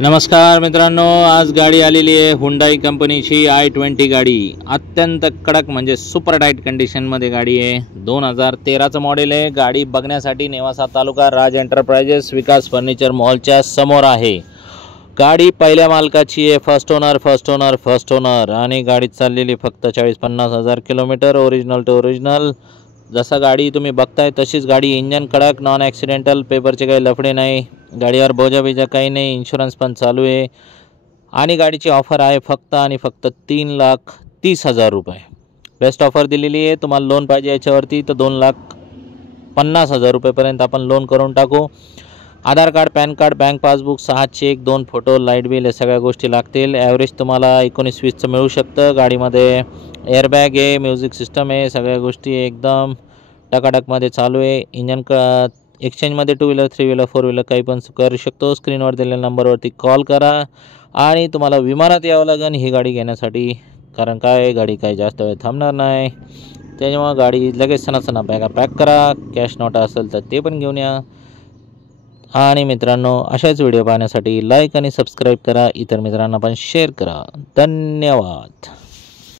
नमस्कार मित्रांनो, आज गाडी आलेली आहे हुंडाई कंपनीची i20 गाडी। अत्यंत कडक म्हणजे सुपर टाईट कंडिशनमध्ये गाडी आहे। 2013चं मॉडेल आहे। गाडी बघण्यासाठी नेवासा तालुका राज एंटरप्राइजेस विकास फर्निचर मॉलच्या समोर आहे। गाडी पहिल्या मालकाची आहे, फर्स्ट ओनर आणि गाडी चाललेली फक्त 40-50 हजार किलोमीटर, ओरिजिनल टू ओरिजिनल। जसा गाडी तुम्ही बघताय तशीच गाडी, इंजन कडक, नॉन ॲक्सिडेंटल, पेपरचे काही लफडे नाही, गाडीवर बोजा बिजा काही नाही, इन्शुरन्स पण चालू आहे आणि गाडीची ऑफर आहे फक्त आणि फक्त 3,30,000 रुपये। बेस्ट ऑफर दिलेली आहे। तुम्हाला लोन पाहिजे याच्यावरती तर 2,50,000 रुपयेपर्यंत आपण लोन करून टाकू। Aadhaar card, PAN card, bank passbook, 6 cheque, 2 photo, light bill, या सगळ्या गोष्टी लागतील। ॲव्हरेज तुम्हाला 19-20चं मिळू शकतं। गाडीमध्ये एअरबॅग आहे, म्युझिक सिस्टम आहे, सगळ्या गोष्टी एकदम टकाटकमध्ये चालू आहे। इंजन एक्सचेंजमध्ये 2 व्हीलर, 3 व्हीलर, 4 व्हीलर काही पण करू शकतो। स्क्रीनवर दिलेल्या नंबरवरती कॉल करा आणि तुम्हाला विमानात यावं लागेल ही गाडी घेण्यासाठी, कारण काय गाडी काही जास्त वेळ थांबणार नाही। त्याच्यामुळे गाडी लगेच सणासणा बॅगा पॅक करा, कॅश नोटा असेल तर ते पण घेऊन या। आणि मित्रांनो, अशाच व्हिडिओ पाहण्यासाठी लाईक आणि सबस्क्राईब करा, इतर मित्रांना पण शेअर करा। धन्यवाद।